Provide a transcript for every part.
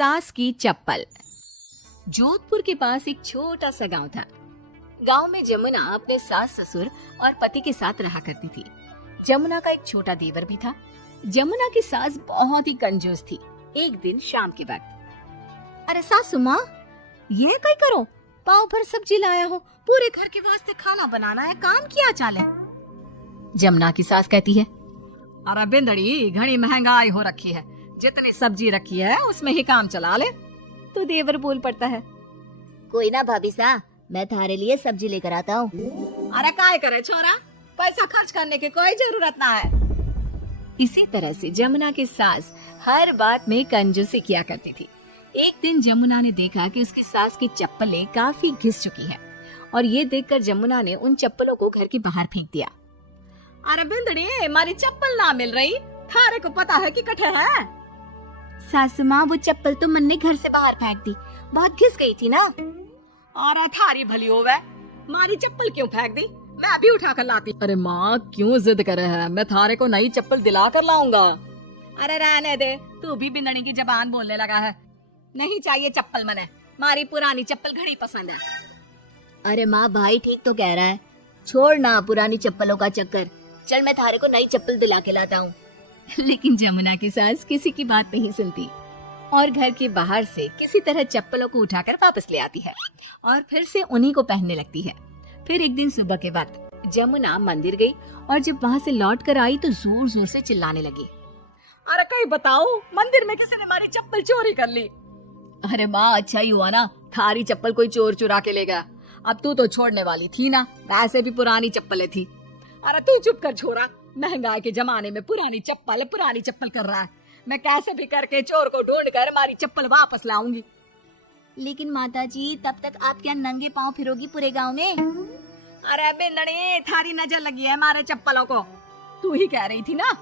सास की चप्पल। जोधपुर के पास एक छोटा सा गांव था। गांव में जमुना अपने सास ससुर और पति के साथ रहा करती थी। जमुना का एक छोटा देवर भी था। जमुना की सास बहुत ही कंजूस थी। एक दिन शाम के वक्त, अरे सासू माँ, ये कहीं करो, पाव भर सब्जी लाया हो, पूरे घर के वास्ते खाना बनाना है, काम किया चाले। जमुना की सास कहती है, अरे बिंदड़ी, घनी महंगाई हो रखी है, जितनी सब्जी रखी है उसमें ही काम चला ले। तो देवर बोल पड़ता है, कोई ना भाभी सा, मैं थारे लिए सब्जी लेकर आता हूँ। अरे काय करे छोरा, पैसा खर्च करने की कोई जरूरत ना है। इसी तरह से जमुना की सास हर बात में कंजूसी किया करती थी। एक दिन जमुना ने देखा कि उसकी सास की चप्पलें काफी घिस चुकी हैं और ये देखकर जमुना ने उन चप्पलों को घर के बाहर फेंक दिया। अरे बिंदड़ी, हमारी चप्पल ना मिल रही, थारे को पता है कि कठे है। सासू माँ, वो चप्पल तो मन ने घर से बाहर फेंक दी, बहुत घिस गई थी ना। अरे थारी भली होवे, हमारी चप्पल क्यों फेंक दी, मैं अभी उठा कर लाती। अरे माँ, क्यों जिद करे है, मैं थारे को नई चप्पल दिला कर लाऊंगा। अरे रहने दे, तू भी बिंदड़ी की जबान बोलने लगा है। नहीं चाहिए चप्पल मने, हमारी पुरानी चप्पल घड़ी पसंद है। अरे माँ, भाई ठीक तो कह रहा है, छोड़ ना पुरानी चप्पलों का चक्कर, चल मैं थारे को नई चप्पल दिला के लाता हूँ। लेकिन जमुना की सास किसी की बात नहीं सुनती और घर के बाहर से किसी तरह चप्पलों को उठाकर वापस ले आती है और फिर से उन्हीं को पहनने लगती है। फिर एक दिन सुबह के वक्त जमुना मंदिर गई और जब वहाँ से लौट कर आई तो जोर जोर से चिल्लाने लगी, अरे कहीं बताओ, मंदिर में किसी ने हमारी चप्पल चोरी कर ली। अरे माँ, अच्छा ही हुआ ना, थारी चप्पल कोई चोर चुरा के ले गया। अब तू तो छोड़ने वाली थी ना, वैसे भी पुरानी चप्पलें थी। अरे तू चुप कर छोरा, महंगाई के जमाने में पुरानी चप्पल कर रहा है। मैं कैसे भी करके चोर को ढूंढ कर हमारी चप्पल वापस लाऊंगी। लेकिन माता जी, तब तक आप क्या नंगे पाँव फिरोगी पूरे गांव में? अरे बिंदड़ी, थारी नजर लगी है हमारे चप्पलों को, तू ही कह रही थी ना,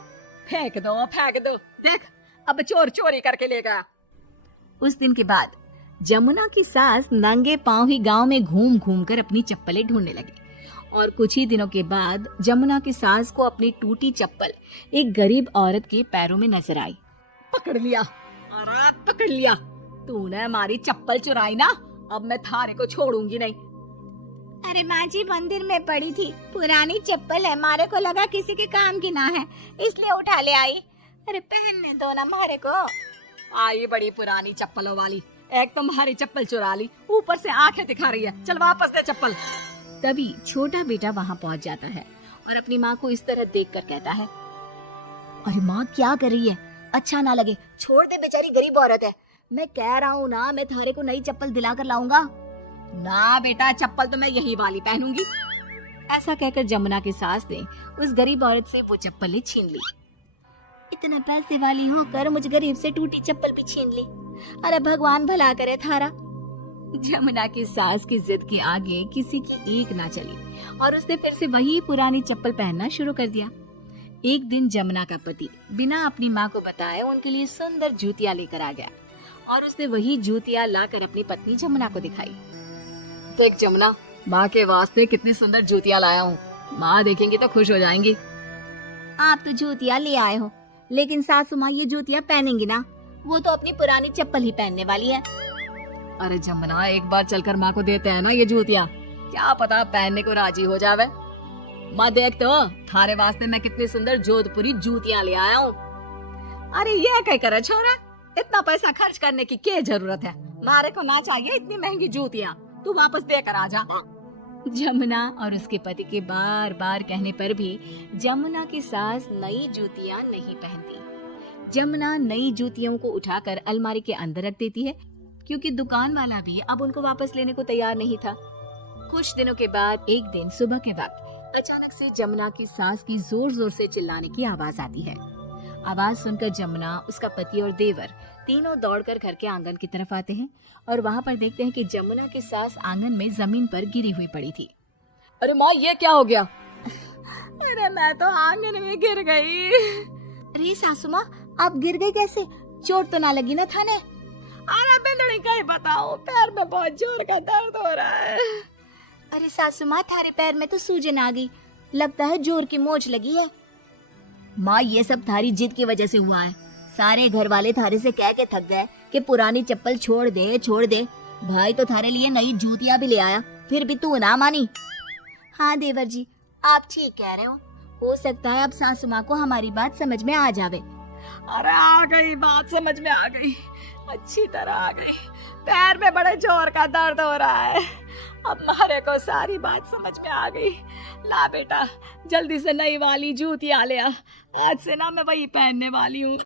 फेंक दो, देख अब चोर चोरी करके ले गया। उस दिन के बाद जमुना की सास नंगे पांव ही गांव में घूम घूम कर अपनी चप्पलें ढूंढने लगी और कुछ ही दिनों के बाद जमुना की सास को अपनी टूटी चप्पल एक गरीब औरत के पैरों में नजर आई। पकड़ लिया, तूने हमारी चप्पल चुराई ना, अब मैं थारे को छोड़ूंगी नहीं। अरे माँ जी, मंदिर में पड़ी थी, पुरानी चप्पल है, मारे को लगा किसी के काम की ना है, इसलिए उठा ले आई। अरे पहनने दो ना मारे को। आई बड़ी पुरानी चप्पलों वाली, एक तो हमारी चप्पल चुरा ली, ऊपर से आंखें दिखा रही है, चल वापस दे चप्पल। तभी छोटा बेटा वहाँ पहुँच जाता है और अपनी माँ को इस तरह देखकर कहता है, अरे माँ, क्या कर रही है, अच्छा ना लगे, छोड़ दे, बेचारी गरीब औरत है। मैं कह रहा हूँ ना, मैं थारे को नई चप्पल दिला कर लाऊंगा। ना बेटा, चप्पल तो मैं यही वाली पहनूंगी। ऐसा कहकर जमुना की सास ने उस गरीब औरत से वो चप्पलें छीन ली। इतना पैसे वाली होकर मुझ गरीब से टूटी चप्पल भी छीन ली, अरे भगवान भला करे थारा। जमुना की सास की जिद के आगे किसी की एक ना चली और उसने फिर से वही पुरानी चप्पल पहनना शुरू कर दिया। एक दिन जमुना का पति बिना अपनी माँ को बताए उनके लिए सुंदर जूतियां लेकर आ गया और उसने वही जूतियां लाकर अपनी पत्नी जमुना को दिखाई। देख जमुना, माँ के वास्ते कितनी सुंदर जूतियां लाया हूँ, माँ देखेंगी तो खुश हो जाएंगी। आप तो जूतियां ले आए हो, लेकिन सासू माँ ये जूतियां पहनेंगी ना, वो तो अपनी पुरानी चप्पल ही पहनने वाली है। अरे जमुना, एक बार चलकर माँ को देते हैं ना ये जूतियां, क्या पता पहनने को राजी हो जावे। माँ देख तो, थारे वास्ते मैं कितनी सुंदर जोधपुरी जूतियां ले आया हूँ। अरे ये क्या करे छोरा, इतना पैसा खर्च करने की क्या जरूरत है, मारे को ना चाहिए इतनी महंगी जूतियां, तू वापस देकर आ जा। जमुना और उसके पति के बार बार कहने पर भी जमुना की सास नई जूतियां नहीं पहनती। जमुना नई जूतियों को उठाकर अलमारी के अंदर रख देती है क्योंकि दुकान वाला भी अब उनको वापस लेने को तैयार नहीं था। कुछ दिनों के बाद एक दिन सुबह के वक्त अचानक से जमुना की सास की जोर जोर से चिल्लाने की आवाज आती है। आवाज सुनकर जमुना, उसका पति और देवर तीनों दौड़कर घर के आंगन की तरफ आते हैं और वहाँ पर देखते हैं कि जमुना की सास आंगन में जमीन पर गिरी हुई पड़ी थी। अरे माँ, ये क्या हो गया? अरे मैं तो आंगन में गिर गई। अरे सासू माँ, आप गिर गई कैसे, चोट तो ना लगी ना थाने? अरे बिंदड़ी, कहीं बताओ, पैर में बहुत जोर का दर्द हो रहा है। अरे सासू माँ, थारे पैर में तो सूजन आ गई, लगता है जोर की मोच लगी है। माँ, ये सब थारी जिद की वजह से हुआ है, सारे घर वाले थारे से कह के थक गए कि पुरानी चप्पल छोड़ दे छोड़ दे। भाई तो थारे लिए नई जूतियां भी ले आया, फिर भी तू ना मानी। हाँ देवर जी, आप ठीक कह रहे हो सकता है अब सासू माँ को हमारी बात समझ में आ जावे। अरे आ गई, बात समझ में आ गई, अच्छी तरह आ गई। पैर में बड़े जोर का दर्द हो रहा है, अब मारे को सारी बात समझ में आ गई। ला बेटा जल्दी से नई वाली जूतियां ले आ, आज से ना मैं वही पहनने वाली हूँ।